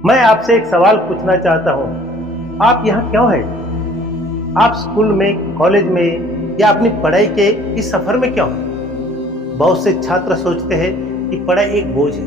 मैं आपसे एक सवाल पूछना चाहता हूँ। आप यहाँ क्यों हैं? आप स्कूल में, कॉलेज में या अपनी पढ़ाई के इस सफर में क्यों हैं? बहुत से छात्र सोचते हैं कि पढ़ाई एक बोझ है,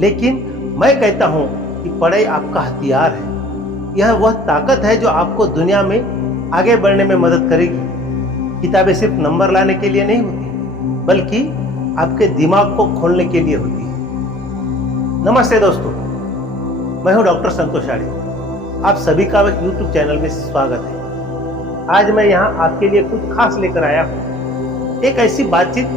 लेकिन मैं कहता हूँ कि पढ़ाई आपका हथियार है। यह वह ताकत है जो आपको दुनिया में आगे बढ़ने में मदद करेगी। किताबें सिर्फ नंबर लाने के लिए नहीं होती, बल्कि आपके दिमाग को खोलने के लिए होती है। नमस्ते दोस्तों, मैं हूं डॉक्टर संतोष आर्य। आप सभी का YouTube चैनल में स्वागत है। आज मैं यहां आपके लिए कुछ खास लेकर आया हूं। एक ऐसी बातचीत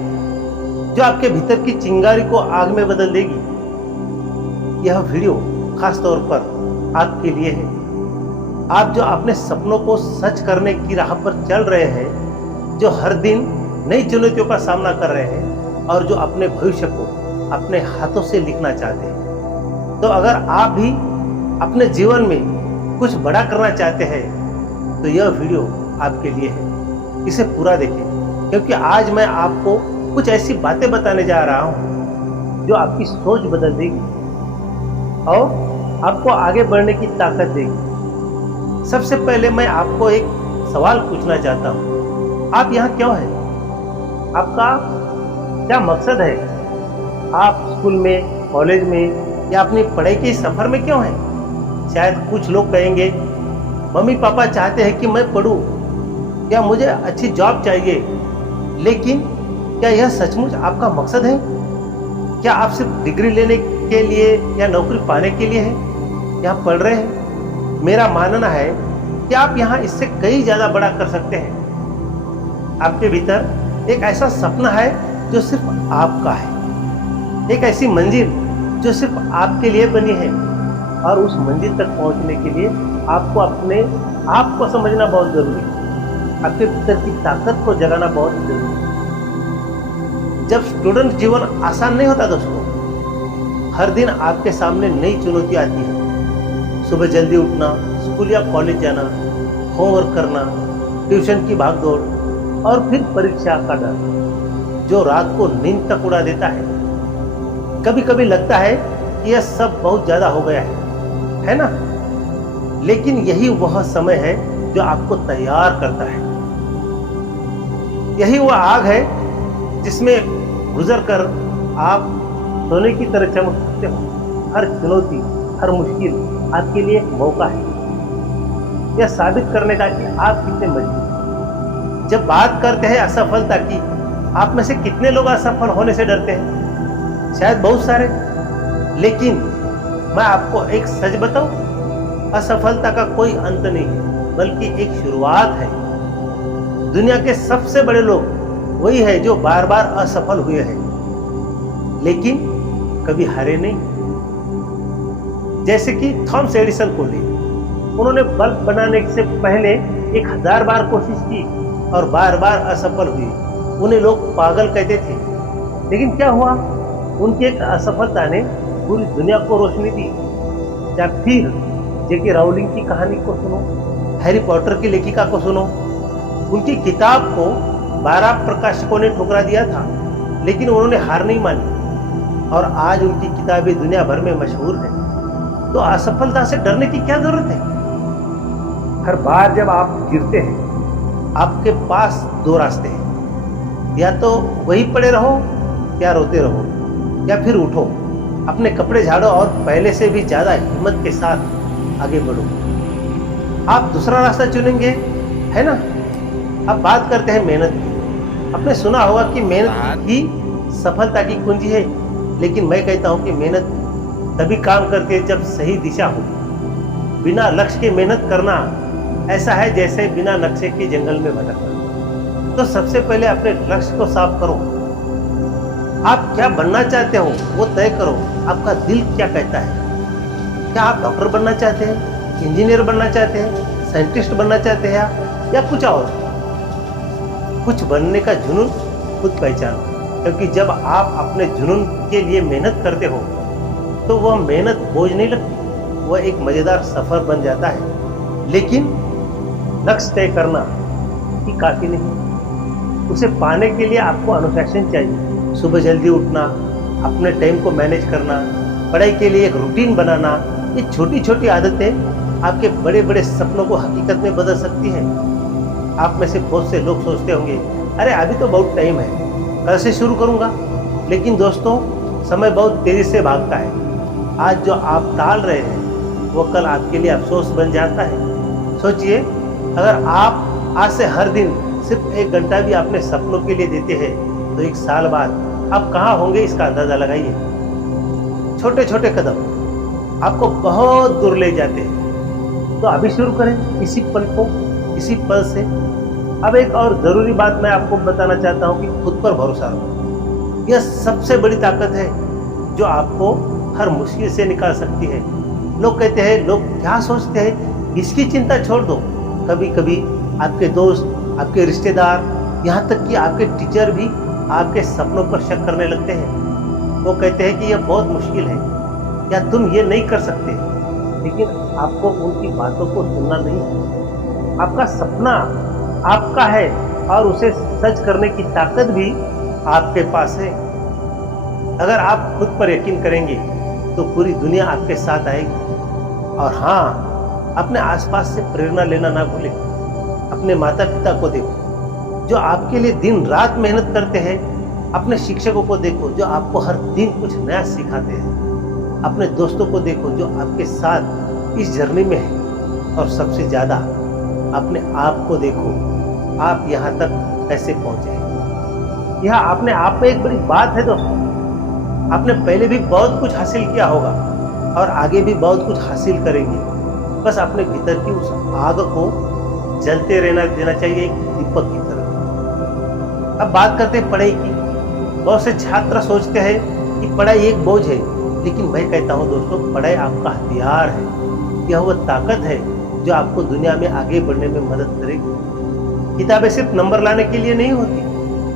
जो आपके भीतर की चिंगारी को आग में बदल देगी। यह वीडियो खास तौर पर आपके लिए है। आप जो अपने सपनों को सच करने की राह पर चल रहे हैं, जो हर दिन नई चुनौतियों का सामना कर रहे हैं और जो अपने भविष्य को अपने हाथों से लिखना चाहते हैं। तो अगर आप भी अपने जीवन में कुछ बड़ा करना चाहते हैं तो यह वीडियो आपके लिए है। इसे पूरा देखें, क्योंकि आज मैं आपको कुछ ऐसी बातें बताने जा रहा हूं जो आपकी सोच बदल देगी और आपको आगे बढ़ने की ताकत देगी। सबसे पहले मैं आपको एक सवाल पूछना चाहता हूं। आप यहाँ क्यों हैं? आपका क्या मकसद है? आप स्कूल में, कॉलेज में या अपनी पढ़ाई के सफर में क्यों हैं? शायद कुछ लोग कहेंगे, मम्मी पापा चाहते हैं कि मैं पढूं, या मुझे अच्छी जॉब चाहिए। लेकिन क्या यह सचमुच आपका मकसद है? क्या आप सिर्फ डिग्री लेने के लिए या नौकरी पाने के लिए हैं यहाँ पढ़ रहे हैं? मेरा मानना है कि आप यहाँ इससे कई ज्यादा बड़ा कर सकते हैं। आपके भीतर एक ऐसा सपना है जो सिर्फ आपका है, एक ऐसी मंजिल जो सिर्फ आपके लिए बनी है। और उस मंजिल तक पहुंचने के लिए आपको अपने आप को समझना बहुत जरूरी है। आपके भीतर की ताकत को जगाना बहुत जरूरी है। जब स्टूडेंट जीवन आसान नहीं होता दोस्तों, हर दिन आपके सामने नई चुनौती आती है। सुबह जल्दी उठना, स्कूल या कॉलेज जाना, होमवर्क करना, ट्यूशन की भागदौड़ और फिर परीक्षा का डर जो रात को नींद तक उड़ा देता है। कभी कभी लगता है कि यह सब बहुत ज्यादा हो गया है ना? लेकिन यही वह समय है जो आपको तैयार करता है। यही वह आग है जिसमें गुजर कर आप सोने की तरह चमक सकते हो। हर चुनौती, हर मुश्किल आपके लिए एक मौका है यह साबित करने का कि आप कितने मजबूत हैं। जब बात करते हैं असफलता की, आप में से कितने लोग असफल होने से डरते हैं? शायद बहुत सारे। लेकिन मैं आपको एक सच बताऊं, असफलता का कोई अंत नहीं है, बल्कि एक शुरुआत है। दुनिया के सबसे बड़े लोग वही है जो बार बार असफल हुए हैं, लेकिन कभी हारे नहीं। जैसे कि थॉमस एडिसन को ले, उन्होंने बल्ब बनाने से पहले 1000 बार कोशिश की और बार बार असफल हुई। उन्हें लोग पागल कहते थे, लेकिन क्या हुआ? उनकी एक असफलता ने पूरी दुनिया को रोशनी दी। या फिर जेके राउलिंग की कहानी को सुनो, हैरी पॉटर की लेखिका को सुनो। उनकी किताब को 12 प्रकाशकों ने ठुकरा दिया था, लेकिन उन्होंने हार नहीं मानी और आज उनकी किताबें दुनिया भर में मशहूर हैं। तो असफलता से डरने की क्या जरूरत है? हर बार जब आप गिरते हैं, आपके पास 2 रास्ते हैं। या तो वहीं पड़े रहो या रोते रहो, या फिर उठो, अपने कपड़े झाड़ो और पहले से भी ज्यादा हिम्मत के साथ आगे बढ़ो। आप दूसरा रास्ता चुनेंगे, है ना? अब बात करते हैं मेहनत की। आपने सुना होगा कि मेहनत ही सफलता की कुंजी है, लेकिन मैं कहता हूं कि मेहनत तभी काम करती है जब सही दिशा हो। बिना लक्ष्य के मेहनत करना ऐसा है जैसे बिना नक्शे के जंगल में भटकना। तो सबसे पहले अपने लक्ष्य को साफ करो। आप क्या बनना चाहते हो वो तय करो। आपका दिल क्या कहता है? क्या आप डॉक्टर बनना चाहते हैं, इंजीनियर बनना चाहते हैं, साइंटिस्ट बनना चाहते हैं या कुछ और? कुछ बनने का जुनून खुद पहचानो, क्योंकि जब आप अपने जुनून के लिए मेहनत करते हो तो वह मेहनत बोझ नहीं लगती, वह एक मजेदार सफर बन जाता है। लेकिन लक्ष्य तय करना ही काफी नहीं, उसे पाने के लिए आपको अनुशासन चाहिए। सुबह जल्दी उठना, अपने टाइम को मैनेज करना, पढ़ाई के लिए एक रूटीन बनाना, ये छोटी छोटी आदतें आपके बड़े बड़े सपनों को हकीकत में बदल सकती हैं। आप में से बहुत से लोग सोचते होंगे, अरे अभी तो बहुत टाइम है, कल से शुरू करूंगा। लेकिन दोस्तों, समय बहुत तेजी से भागता है। आज जो आप टाल रहे हैं वो कल आपके लिए अफसोस बन जाता है। सोचिए, अगर आप आज से हर दिन सिर्फ 1 घंटा भी अपने सपनों के लिए देते हैं तो 1 साल बाद आप कहाँ होंगे, इसका अंदाजा लगाइए। छोटे छोटे कदम आपको बहुत दूर ले जाते हैं। तो अभी शुरू करें इसी पल को, इसी पल से। अब एक और जरूरी बात मैं आपको बताना चाहता हूँ कि खुद पर भरोसा रखो। यह सबसे बड़ी ताकत है जो आपको हर मुश्किल से निकाल सकती है। लोग कहते हैं, लोग क्या सोचते हैं, इसकी चिंता छोड़ दो। कभी कभी आपके दोस्त, आपके रिश्तेदार, यहाँ तक कि आपके टीचर भी आपके सपनों पर शक करने लगते हैं। वो कहते हैं कि यह बहुत मुश्किल है या तुम ये नहीं कर सकते। लेकिन आपको उनकी बातों को सुनना नहीं है। आपका सपना आपका है और उसे सच करने की ताकत भी आपके पास है। अगर आप खुद पर यकीन करेंगे तो पूरी दुनिया आपके साथ आएगी। और हाँ, अपने आसपास से प्रेरणा लेना ना भूलें। अपने माता पिता को देखो जो आपके लिए दिन रात मेहनत करते हैं। अपने शिक्षकों को देखो जो आपको हर दिन कुछ नया सिखाते हैं। अपने दोस्तों को देखो जो आपके साथ इस जर्नी में है। और सबसे ज्यादा अपने आप को देखो, आप यहाँ तक कैसे पहुंचे। यह अपने आप में एक बड़ी बात है दोस्तों। आपने पहले भी बहुत कुछ हासिल किया होगा और आगे भी बहुत कुछ हासिल करेंगे। बस अपने भीतर की उस आग को जलते रहना देना चाहिए, एक दीपक की तरह। अब बात करते हैं पढ़ाई की। बहुत से छात्र सोचते हैं कि पढ़ाई एक बोझ है, लेकिन मैं कहता हूं दोस्तों, पढ़ाई आपका हथियार है। यह वह ताकत है जो आपको दुनिया में आगे बढ़ने में मदद करेगी। किताबें सिर्फ नंबर लाने के लिए नहीं होती,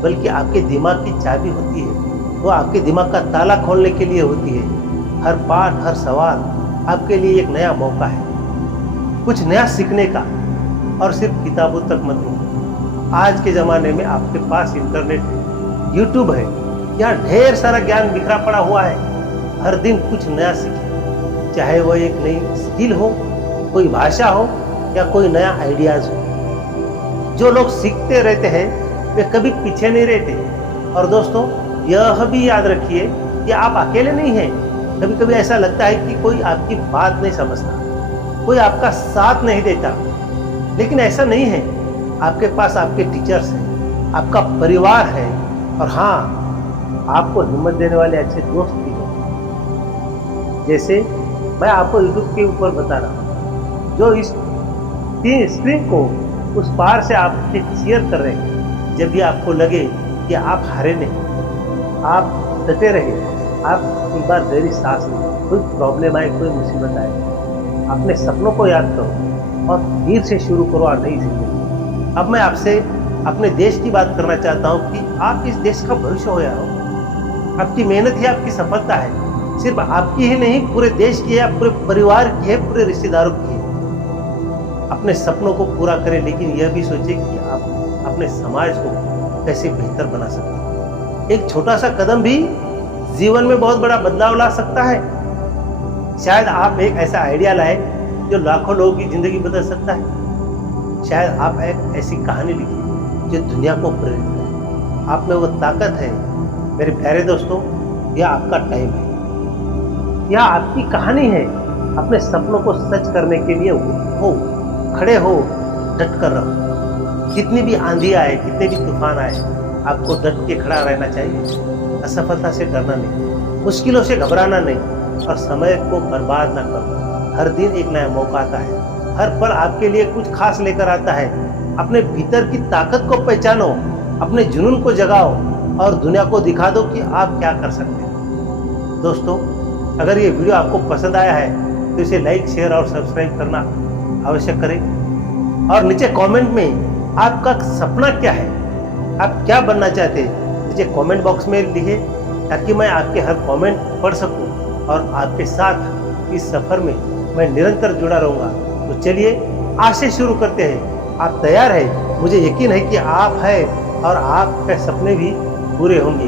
बल्कि आपके दिमाग की चाबी होती है। वो आपके दिमाग का ताला खोलने के लिए होती है। हर पाठ, हर सवाल आपके लिए एक नया मौका है कुछ नया सीखने का। और सिर्फ किताबों तक मत रुको। आज के ज़माने में आपके पास इंटरनेट है, यूट्यूब है, यहाँ ढेर सारा ज्ञान बिखरा पड़ा हुआ है। हर दिन कुछ नया सीखें, चाहे वह एक नई स्किल हो, कोई भाषा हो या कोई नया आइडियाज हो। जो लोग सीखते रहते हैं वे कभी पीछे नहीं रहते। और दोस्तों, यह भी याद रखिए कि आप अकेले नहीं हैं। कभी कभी ऐसा लगता है कि कोई आपकी बात नहीं समझता, कोई आपका साथ नहीं देता, लेकिन ऐसा नहीं है। आपके पास आपके टीचर्स हैं, आपका परिवार है, और हाँ, आपको हिम्मत देने वाले अच्छे दोस्त भी हैं। जैसे मैं आपको यूट्यूब के ऊपर बता रहा हूँ, जो इस स्क्रीन को उस पार से आपसे शेयर कर रहे हैं। जब भी आपको लगे कि आप हारे नहीं, आप डटे रहे, आप एक बार गहरी सांस लें। कोई प्रॉब्लम आए, कोई मुसीबत आए, अपने सपनों को याद करो और फिर से शुरू करो और नई जिंदगी। अब मैं आपसे अपने देश की बात करना चाहता हूँ कि आप इस देश का भविष्य हो यार। आपकी मेहनत ही आपकी सफलता है। सिर्फ आपकी ही नहीं, पूरे देश की है, पूरे परिवार की है, पूरे रिश्तेदारों की है। अपने सपनों को पूरा करें, लेकिन यह भी सोचें कि आप अपने समाज को कैसे बेहतर बना सकते। एक छोटा सा कदम भी जीवन में बहुत बड़ा बदलाव ला सकता है। शायद आप एक ऐसा आइडिया लाए जो लाखों लोगों की जिंदगी बदल सकता है। शायद आप एक ऐसी कहानी लिखिए जो दुनिया को प्रेरित करे। आप में वो ताकत है। मेरे प्यारे दोस्तों, यह आपका टाइम है, यह आपकी कहानी है। अपने सपनों को सच करने के लिए हो, खड़े हो, डट कर रहो। कितनी भी आंधी आए, कितने भी तूफान आए, आपको डट के खड़ा रहना चाहिए। असफलता से डरना नहीं, मुश्किलों से घबराना नहीं, और समय को बर्बाद ना करो। हर दिन एक नया मौका आता है, हर पल आपके लिए कुछ खास लेकर आता है। अपने भीतर की ताकत को पहचानो, अपने जुनून को जगाओ और दुनिया को दिखा दो कि आप क्या कर सकते हैं। दोस्तों, अगर ये वीडियो आपको पसंद आया है तो इसे लाइक, शेयर और सब्सक्राइब करना अवश्य करें। और नीचे कमेंट में आपका सपना क्या है, आप क्या बनना चाहते हैं, नीचे कमेंट बॉक्स में लिखिए, ताकि मैं आपके हर कमेंट पढ़ सकूं और आपके साथ इस सफर में मैं निरंतर जुड़ा रहूंगा। तो चलिए आज से शुरू करते हैं। आप तैयार हैं? मुझे यकीन है कि आप हैं और आपके सपने भी पूरे होंगे।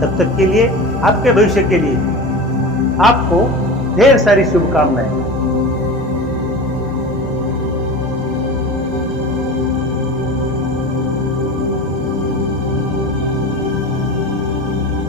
तब तक के लिए, आपके भविष्य के लिए आपको ढेर सारी शुभकामनाएं।